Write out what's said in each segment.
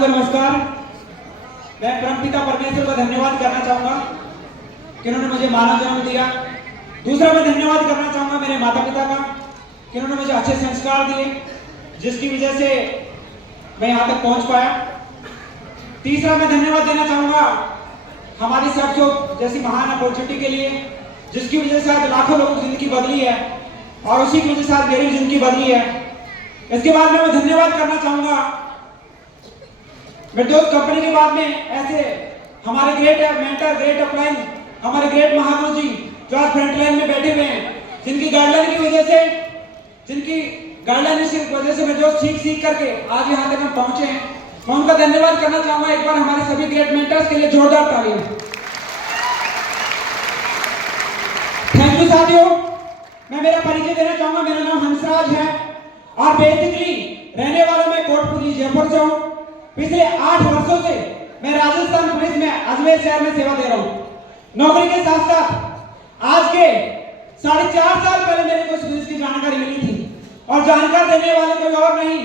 को नमस्कार। मैं परमपिता परमेश्वर का धन्यवाद करना चाहूंगा कि उन्होंने मुझे मानव जन्म दिया। दूसरा मैं धन्यवाद करना चाहूंगा मेरे माता पिता का कि उन्होंने मुझे अच्छे संस्कार दिए जिसकी वजह से मैं यहाँ तक पहुँच पाया। तीसरा मैं धन्यवाद देना चाहूंगा हमारी सबको जैसी महान अपॉर्चुनिटी के लिए जिसकी वजह से आज लाखों लोगों की जिंदगी बदली है और उसी की वजह से आज मेरी भी जिंदगी बदली है। इसके बाद में मैं धन्यवाद करना चाहूंगा मेरे दोस्त कंपनी के बाद में ऐसे हमारे ग्रेट मेंटर, ग्रेट अपलाइन, हमारे ग्रेट महागुरु जी जो आज फ्रंट लाइन में बैठे हुए हैं, जिनकी गाइडलाइन की वजह से, जिनकी गाइडलाइन की वजह से मेरे दोस्त सीख करके आज यहाँ तक हम पहुंचे हैं। मैं उनका धन्यवाद करना चाहूंगा। एक बार हमारे सभी ग्रेट मेंटर्स के लिए जोरदार तालियां। थैंक यू साथियों। मैं मेरा परिचय देना चाहूंगा। मेरा नाम हंसराज है और बेसिकली रहने वाला मैं कोटपुतली जयपुर से हूँ। पिछले 8 वर्षों से मैं राजस्थान पुलिस में अजमेर शहर में सेवा दे रहा हूँ। नौकरी के साथ साथ आज के 4.5 साल पहले मेरे को पुलिस की जानकारी मिली थी और जानकारी देने वाले कोई और नहीं,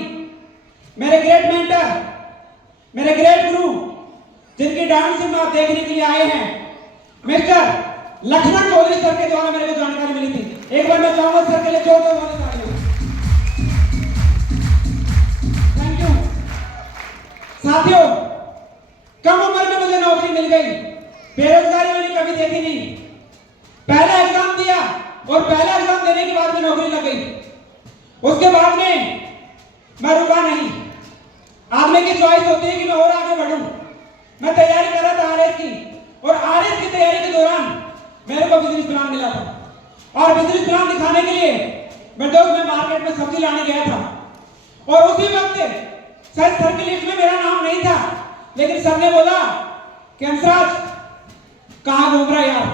मेरे ग्रेट मेंटर, मेरे ग्रेट गुरु जिनकी डाउन सिंड्रोम आप देखने के लिए आए हैं, मिस्टर लक्ष्मण चौधरी सर के द्वारा मेरे को जानकारी मिली थी। एक बार मैं चाहूंगा सर के लिए जोरदार तालियां। थैंक यू साथियों। कम उम्र में मुझे नौकरी मिल गई। बेरोजगारी मैंने कभी देखी नहीं। पहला एग्जाम दिया और पहला एग्जाम देने के बाद में नौकरी लग गई। उसके बाद में मैं रुका नहीं। आदमी की चॉइस होती है कि मैं और आगे बढ़ूं। मैं तैयारी कर रहा था आरएस की और आरएस की तैयारी के दौरान मेरे को बिजनेस प्लान मिला था और बिजनेस प्लान दिखाने के लिए मैं मार्केट में सब्जी लाने गया था और उसी वक्त शायद सर की लिस्ट में मेरा नाम नहीं था, लेकिन सर ने बोला कि हंसराज कहां घूम रहा है यार,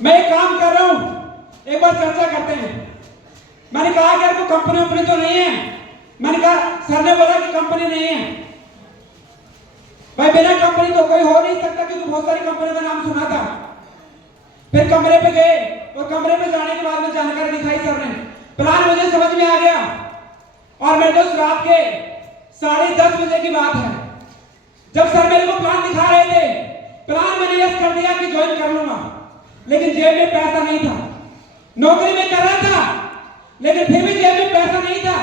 मैं एक काम कर रहा हूं, एक बार चर्चा करते हैं। मैंने कहा कि यार कोई कंपनी तो नहीं है। मैंने कहा, सर ने बोला कि कंपनी नहीं है। भाई बिना कंपनी तो कोई हो नहीं सकता क्योंकि बहुत सारी कंपनी का नाम सुना था। फिर कमरे पे गए और कमरे पे जाने के बाद में जानकारी दिखाई सर ने। प्लान मुझे समझ में आ गया और मेरे दोस्त रात के 10:30 बजे की बात है जब सर मेरे को प्लान दिखा रहे थे। प्लान मैंने यस कर दिया कि ज्वाइन कर लूंगा, लेकिन जेब में पैसा नहीं था। नौकरी में कर रहा था लेकिन फिर भी जेब में पैसा नहीं था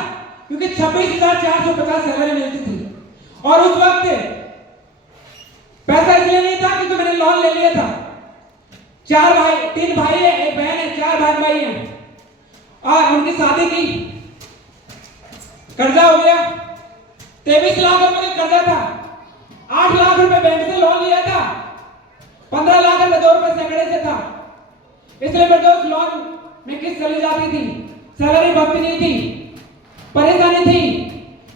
क्योंकि 26,450 सैलरी मिलती थी और उस वक्त पैसा इसलिए नहीं था क्योंकि मैंने लोन ले लिया था। 3 भाई है, एक बहन है, 4 भाई हैं और उनकी शादी की, कर्जा हो गया। 23 लाख रुपए का कर्जा था। 8 लाख रुपए बैंक से लोन लिया था। 15 लाख रुपए 2 रुपए सैकड़े से था। इसलिए मेरे दोस्त लोन में किस्त चली जाती थी, सैलरी बढ़ती नहीं थी, परेशानी थी।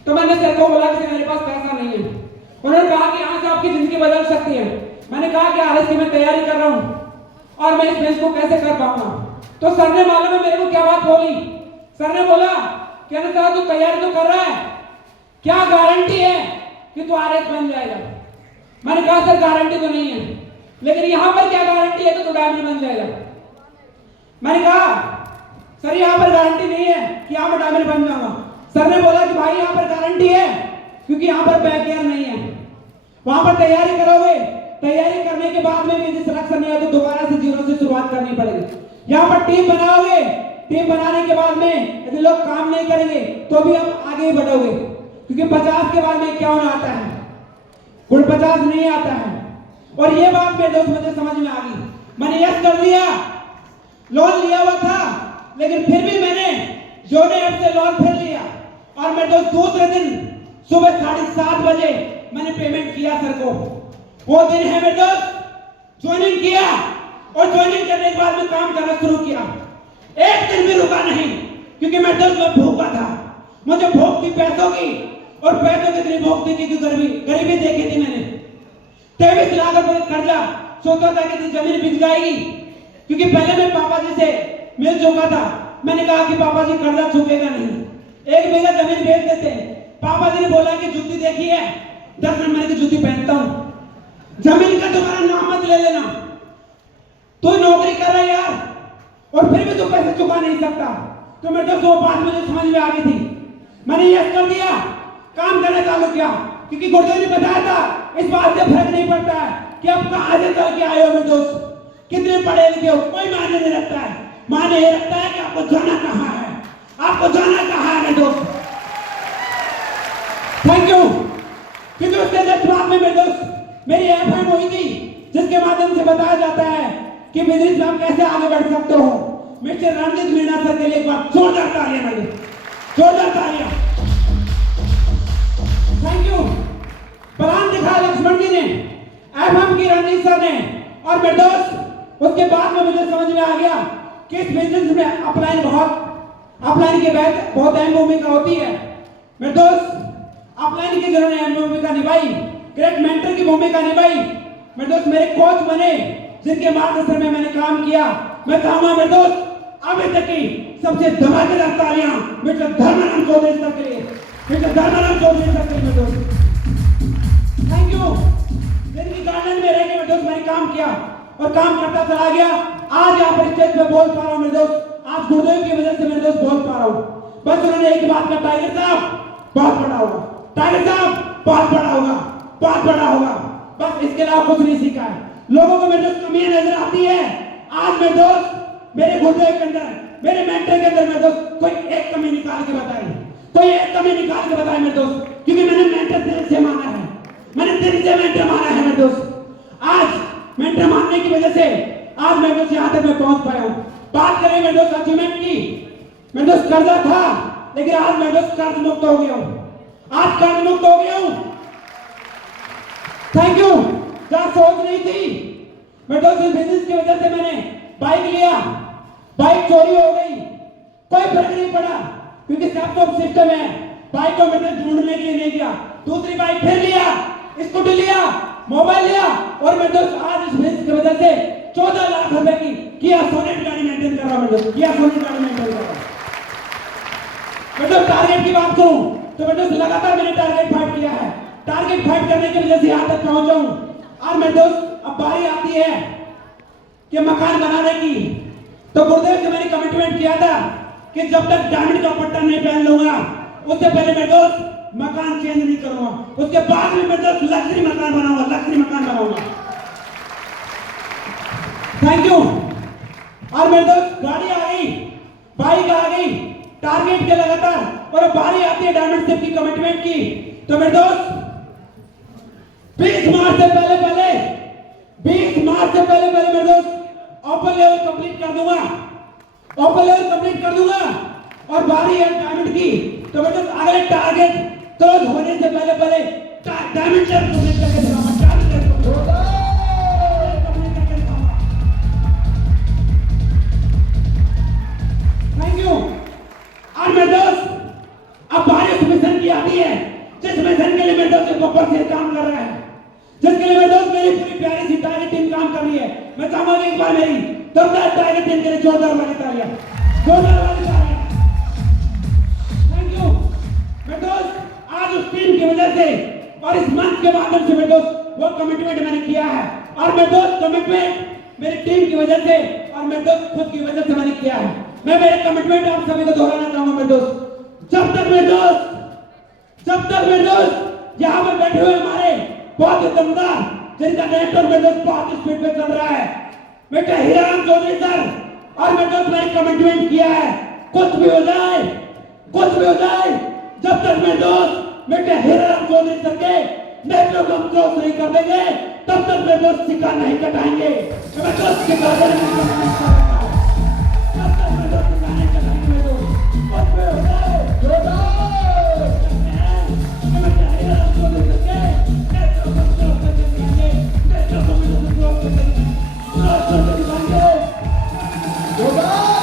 तो मैंने सर को बोला कि मेरे पास पैसा नहीं है। उन्होंने कहा कि यहाँ से आपकी जिंदगी बदल सकती है। मैंने कहा कि आरएस की मैं तैयारी कर रहा हूँ और मैं इस बेंच को कैसे कर पाऊंगा। तो सर ने मालूम है मेरे को क्या बात बोली। सर ने बोला कि अरे तू तैयारी तो कर रहा है, क्या गारंटी है कि तू आरएस बन जाएगा। मैंने कहा सर गारंटी तो नहीं है, लेकिन यहाँ पर क्या गारंटी है कि तू डायमंड बन जाएगा। मैंने कहा सर यहाँ पर गारंटी नहीं है कि यहाँ पर डायमंड बन जाऊंगा। सर ने बोला कि भाई यहाँ पर गारंटी है क्योंकि यहाँ पर बैकएयर नहीं है। वहां पर तैयारी करोगे, तैयारी करने के बाद में भी यदि सिलेक्शन नहीं है तो दोबारा से 0 से शुरुआत करनी पड़ेगी। यहाँ पर टीम बनाओगे, टीम बनाने के बाद में यदि लोग काम नहीं करेंगे तो भी हम आगे ही बढ़ोगे क्योंकि 50 के बाद में क्या होना आता है, गुण 50 नहीं आता है। और ये बात मेरे दोस्त मुझे समझ में आ गई। मैंने यस कर दिया। लोन लिया हुआ था लेकिन फिर भी मैंने योनो ऐप से लोन फिर लिया और मेरे दोस्त दूसरे दिन सुबह 7:30 बजे मैंने पेमेंट किया सर को। वो दिन है मेरे दोस्त ज्वाइनिंग किया और ज्वाइनिंग करने के बाद में काम करना शुरू किया। एक दिन भी रुका नहीं क्योंकि मैं दोस्त में भूखा था। मुझे भूख थी पैसों की और पैसों की इतनी भूख थी क्योंकि गरीबी देखी थी मैंने। 23 लाख रुपए कर्जा, सोचा था कि जमीन बिक जाएगी क्योंकि पहले मैं पापा जी से मिल चुका था। मैंने कहा कि पापा जी कर्जा चुकेगा नहीं, 1 बीघा जमीन बेच देते। पापा जी ने बोला कि जूती देखी है, 10 नंबर की जूती पहनता हूं, जमीन का तुम्हारा नाम मत ले लेना। तू नौकरी कर रहा है यार और फिर भी तू पैसे चुका नहीं सकता। तो मेरे दोस्त वो बात मुझे समझ में आ गई थी। मैंने यस कर दिया, काम करना चालू किया क्योंकि गुरुदेव ने बताया था इस बात से फर्क नहीं पड़ता है कि आप कहां से चल के आए हो मेरे दोस्त, कितने पढ़े लिखे हो, कोई मायने नहीं रखता है। मायने ये रखता है कि आपको जाना कहां है, आपको जाना कहां है मेरे दोस्त। Thank you. क्योंकि उसके जज्बात में मेरे दोस्त मेरी एफएम हुई थी जिसके माध्यम से बताया जाता है कि बिजनेस में आप कैसे आगे बढ़ सकते हो। मिस्टर रणजीत मीणा सर के लिए एक बार जोरदार तालियां मेरे, जोरदार तालियां। Thank you. प्लान दिखाया लक्ष्मण जी ने, एफएम की रणजीत सर ने, और मेरे दोस्त उसके बाद में मुझे समझ में आ गया कि इस बिजनेस में अपलाइन की बहुत अहम भूमिका होती है मेरे दोस्त। अपलाइन की जिन्होंने अहम भूमिका निभाई, ग्रेट मेंटर की भूमिका निभाई मेरे दोस्त, मेरे कोच बने जिनके मार्गदर्शन में मैंने काम किया। मैं चाहूंगा मेरे दोस्त अभी तक की सबसे धमाकेदार तालियां मिस्टर धर्मानंद चौधरी सर के लिए, मिस्टर धर्मानंद चौधरी सर के लिए मेरे दोस्त। Thank you. जिंदगी गार्डन में रह के मेरे दोस्त मैंने काम किया और काम करता चला गया। आज यहाँ पर स्टेज पे बोल पा रहा हूँ मेरे दोस्त, आज गुरुदेव की वजह से मेरे दोस्त बोल पा रहा हूँ। बस उन्होंने एक बात कहा, टाइगर साहब बहुत बड़ा होगा, टाइगर साहब बहुत बड़ा होगा, बहुत बड़ा होगा। बस इसके अलावा कुछ नहीं सीखा है। लोगों को मेरे दोस्त कमियां नजर आती है। आज मेरे दोस्त मेरे गुरुदेव के अंदर, मेरे मेंटर के अंदर मेरे दोस्त कोई एक कमी निकाल के बताई, कोई एक कमी निकाल के बताई मेरे दोस्त, क्योंकि मैंने मेंटर दिल से माना है, मैंने दिल से मेंटर माना है मेरे दोस्त। आज मेंटर मानने की वजह से आज मेरे दोस्त यहाँ तक मैं पहुंच पाया हूँ। बात करें मेरे दोस्त अचीवमेंट की, मेरे दोस्त कर्जा था लेकिन आज मेरे दोस्त कर्ज मुक्त हो गया हूँ, आज कर्ज मुक्त हो गया हूँ। Thank you. जहाँ सोच नहीं थी मेरे दोस्त इस बिजनेस की वजह से मैंने बाइक लिया, बाइक चोरी हो गई, कोई फर्क नहीं पड़ा क्योंकि सब सिस्टम है। बाइक को मैंने ढूंढने के लिए नहीं गया, दूसरी बाइक फिर लिया, स्कूटी लिया, मोबाइल लिया, और मेरे दोस्त आज इस बिजनेस की वजह से 14 लाख रुपए की किया सोनेट गाड़ी मेंटेन कर रहा हूं। मेरे दोस्त किया सोनेट गाड़ी मेंटेन कर रहा हूं। मेरे दोस्त टारगेट की बात करूं तो मेरे दोस्त लगातार मैंने टारगेट फाइट किया है, टारगेट फाइट करने की वजह से यहाँ तक पहुंचा हूं। और मेरे दोस्त अब बारी आती है कि मकान बनाने की, तो गुरुदेव से मैंने कमिटमेंट किया था कि जब तक डायमंड का पट्टा नहीं पहन लूंगा उससे पहले मेरे दोस्त मकान चेंज नहीं करूंगा, उसके बाद में मेरे दोस्त लग्जरी मकान बनाऊंगा, लग्जरी मकान बनाऊंगा। Thank you. और मेरे दोस्त गाड़ी आ गई, बाइक आ गई, टारगेट के लगातार, और बारी आती है डायमंड शेप की कमिटमेंट की। तो मेरे दोस्त 20 मार्च से पहले मेरे दोस्त ओपन लेवल कंप्लीट कर दूंगा, ओपन लेवल कंप्लीट कर दूंगा। और बारी है डायमंड की, तो मेरे दोस्त अगले टारगेट क्लोज होने से पहले डायमंड लेवल कंप्लीट करके दिखाऊंगा, डायमंड लेवल कंप्लीट करके दिखाऊंगा। Thank you. और मेरे दोस्त अब बारी उस मिशन की आती है जिस मिशन के लिए मेरे दोस्त ऊपर से काम कर रहा है, जिसके लिए मेरे दोस्त मेरी पूरी प्यारी सी टारगेट टीम काम कर रही है। मैं चाहूंगा एक बार मेरी जोरदार टारगेट टीम के लिए जोरदार वाली तालियां, जोरदार वाली तालियां। थैंक यू मेरे दोस्त। आज उस टीम की वजह से और इस मंच के माध्यम से मेरे दोस्त वो कमिटमेंट मैंने किया है, और मेरे दोस्त कमिटमेंट मेरी टीम की वजह से और मेरे दोस्त खुद की वजह से मैंने किया है। मैं मेरे कमिटमेंट आप सभी को दोहराना चाहूंगा मेरे दोस्त। जब तक मेरे दोस्त यहाँ पर बैठे हुए हमारे बहुत ही दमदार जिनका नेटवर्क मेरे दोस्त बहुत स्पीड पे चल रहा है, बेटा हीराराम चौधरी सर, और मेरे दोस्त मैंने कमिटमेंट किया है कुछ भी हो जाए, जब तक मेरे दोस्त बेटे हीराराम चौधरी सर के नेटवर्क हम क्रॉस नहीं कर देंगे तब तक मेरे दोस्त सिक्का नहीं कटाएंगे। मेरे दोस्त सिक्का नहीं कटाएंगे, तब तक मेरे दोस्त सिक्का नहीं कटाएंगे। मेरे दोस्त कुछ भी हो जाए